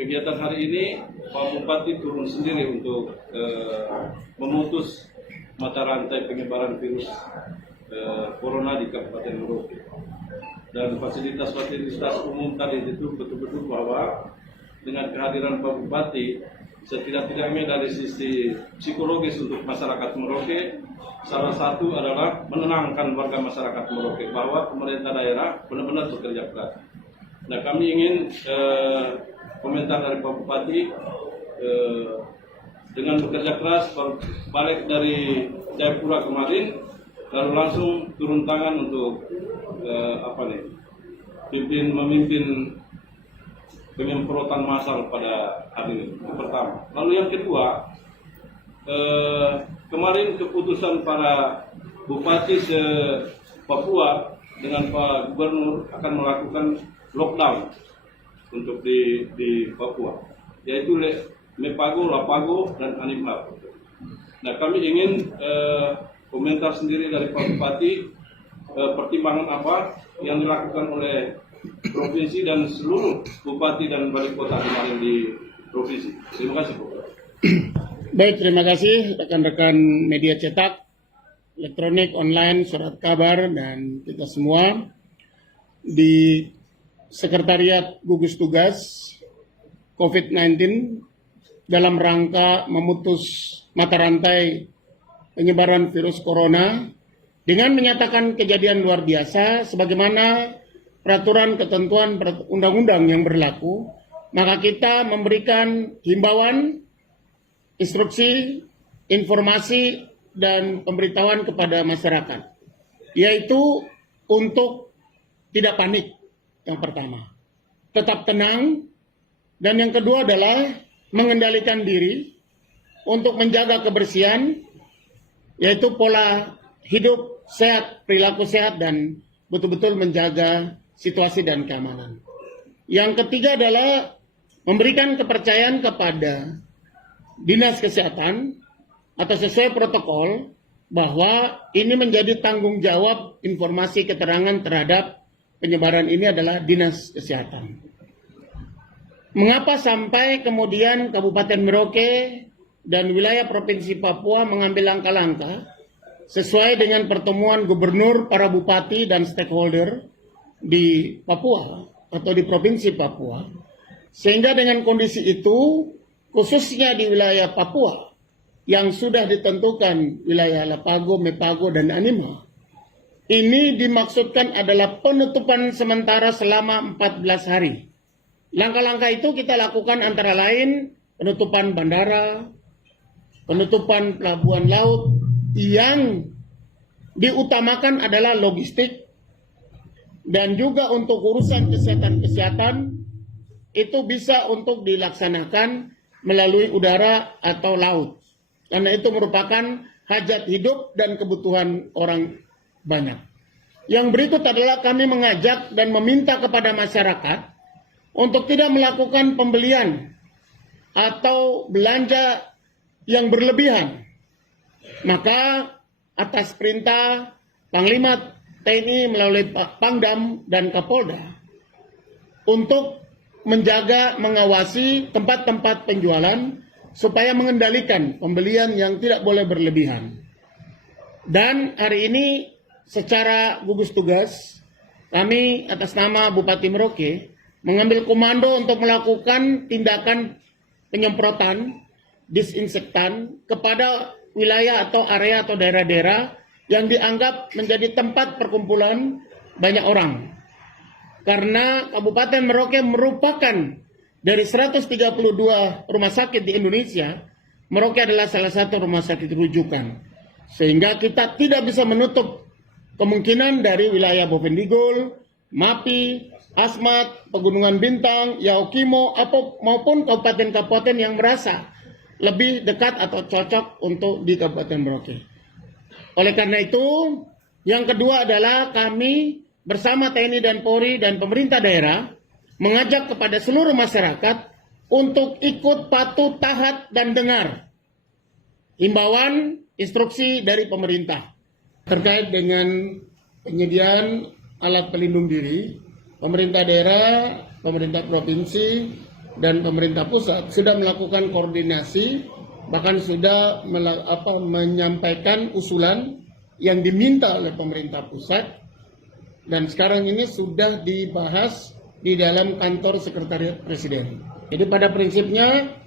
Kegiatan hari ini Pak Bupati turun sendiri untuk memutus mata rantai penyebaran virus corona di Kabupaten Merauke. Dan fasilitas-fasilitas umum tadi itu betul-betul bahwa dengan kehadiran Pak Bupati, setidak-tidaknya dari sisi psikologis untuk masyarakat Merauke, salah satu adalah menenangkan warga masyarakat Merauke bahwa pemerintah daerah benar-benar bekerja keras. Nah, kami ingin komentar dari Pak Bupati dengan bekerja keras balik dari Jayapura kemarin, lalu langsung turun tangan untuk memimpin penyemprotan massal pada hari ini. Yang pertama. Lalu yang kedua, kemarin keputusan para bupati Papua dengan Pak Gubernur akan melakukan lockdown untuk di Papua, yaitu Mepago, Lapago, dan Animhab. Nah, kami ingin komentar sendiri dari Pak Bupati, pertimbangan apa yang dilakukan oleh provinsi dan seluruh bupati dan wali kota kemarin di provinsi. Terima kasih, Pak. Baik, terima kasih rekan-rekan media cetak, elektronik, online, surat kabar, dan kita semua di Sekretariat Gugus Tugas COVID-19 dalam rangka memutus mata rantai penyebaran virus corona dengan menyatakan kejadian luar biasa sebagaimana peraturan ketentuan undang-undang yang berlaku, maka kita memberikan himbauan, instruksi, informasi, dan pemberitahuan kepada masyarakat, yaitu untuk tidak panik. Yang pertama, tetap tenang, dan yang kedua adalah mengendalikan diri untuk menjaga kebersihan, yaitu pola hidup sehat, perilaku sehat, dan betul-betul menjaga situasi dan keamanan. Yang ketiga adalah memberikan kepercayaan kepada Dinas Kesehatan atau sesuai protokol bahwa ini menjadi tanggung jawab informasi keterangan terhadap penyebaran ini adalah Dinas Kesehatan. Mengapa sampai kemudian Kabupaten Merauke dan wilayah Provinsi Papua mengambil langkah-langkah sesuai dengan pertemuan gubernur, para bupati, dan stakeholder di Papua atau di Provinsi Papua, sehingga dengan kondisi itu, khususnya di wilayah Papua yang sudah ditentukan wilayah Lapago, Mepago, dan Anima, ini dimaksudkan adalah penutupan sementara selama 14 hari. Langkah-langkah itu kita lakukan antara lain penutupan bandara, penutupan pelabuhan laut, yang diutamakan adalah logistik, dan juga untuk urusan kesehatan itu bisa untuk dilaksanakan melalui udara atau laut, karena itu merupakan hajat hidup dan kebutuhan orang banyak. Yang berikut adalah kami mengajak dan meminta kepada masyarakat untuk tidak melakukan pembelian atau belanja yang berlebihan. Maka atas perintah Panglima TNI melalui Pangdam dan Kapolda untuk menjaga, mengawasi tempat-tempat penjualan supaya mengendalikan pembelian yang tidak boleh berlebihan. Dan hari ini secara gugus tugas kami atas nama Bupati Merauke mengambil komando untuk melakukan tindakan penyemprotan disinfektan kepada wilayah atau area atau daerah-daerah yang dianggap menjadi tempat perkumpulan banyak orang. Karena Kabupaten Merauke merupakan dari 132 rumah sakit di Indonesia, Merauke adalah salah satu rumah sakit rujukan. Sehingga kita tidak bisa menutup kemungkinan dari wilayah Bovendigul, Mapi, Asmat, Pegunungan Bintang, Yaukimo, maupun kabupaten-kabupaten yang merasa lebih dekat atau cocok untuk di Kabupaten Merauke. Oleh karena itu, yang kedua adalah kami bersama TNI dan Polri dan pemerintah daerah mengajak kepada seluruh masyarakat untuk ikut patuh, taat, dan dengar himbauan instruksi dari pemerintah terkait dengan penyediaan alat pelindung diri. Pemerintah daerah, pemerintah provinsi, dan pemerintah pusat sudah melakukan koordinasi, bahkan sudah menyampaikan usulan yang diminta oleh pemerintah pusat, dan sekarang ini sudah dibahas di dalam kantor sekretariat presiden. Jadi pada prinsipnya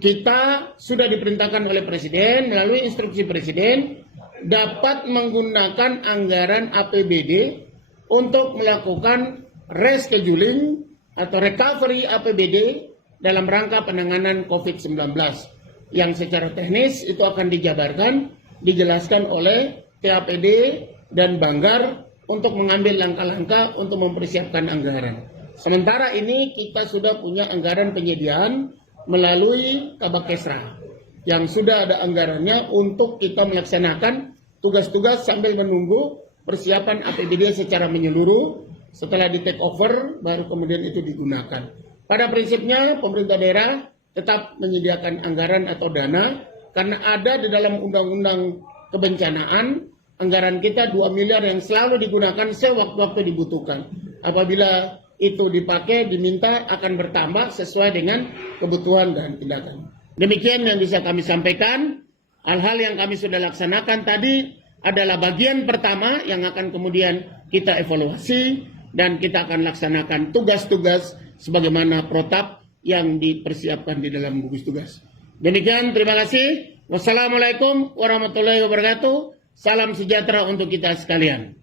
kita sudah diperintahkan oleh presiden melalui instruksi presiden dapat menggunakan anggaran APBD untuk melakukan rescheduling atau recovery APBD dalam rangka penanganan COVID-19 yang secara teknis itu akan dijabarkan, dijelaskan oleh TAPD dan Banggar untuk mengambil langkah-langkah untuk mempersiapkan anggaran. Sementara ini kita sudah punya anggaran penyediaan melalui Kabakesra yang sudah ada anggarannya untuk kita melaksanakan tugas-tugas sambil menunggu persiapan APBD secara menyeluruh. Setelah di take over baru kemudian itu digunakan. Pada prinsipnya pemerintah daerah tetap menyediakan anggaran atau dana karena ada di dalam undang-undang kebencanaan anggaran kita 2 miliar yang selalu digunakan sewaktu-waktu dibutuhkan. Apabila itu dipakai, diminta akan bertambah sesuai dengan kebutuhan dan tindakan. Demikian yang bisa kami sampaikan. Hal-hal yang kami sudah laksanakan tadi adalah bagian pertama yang akan kemudian kita evaluasi dan kita akan laksanakan tugas-tugas sebagaimana protap yang dipersiapkan di dalam gugus tugas. Demikian, terima kasih. Wassalamualaikum warahmatullahi wabarakatuh. Salam sejahtera untuk kita sekalian.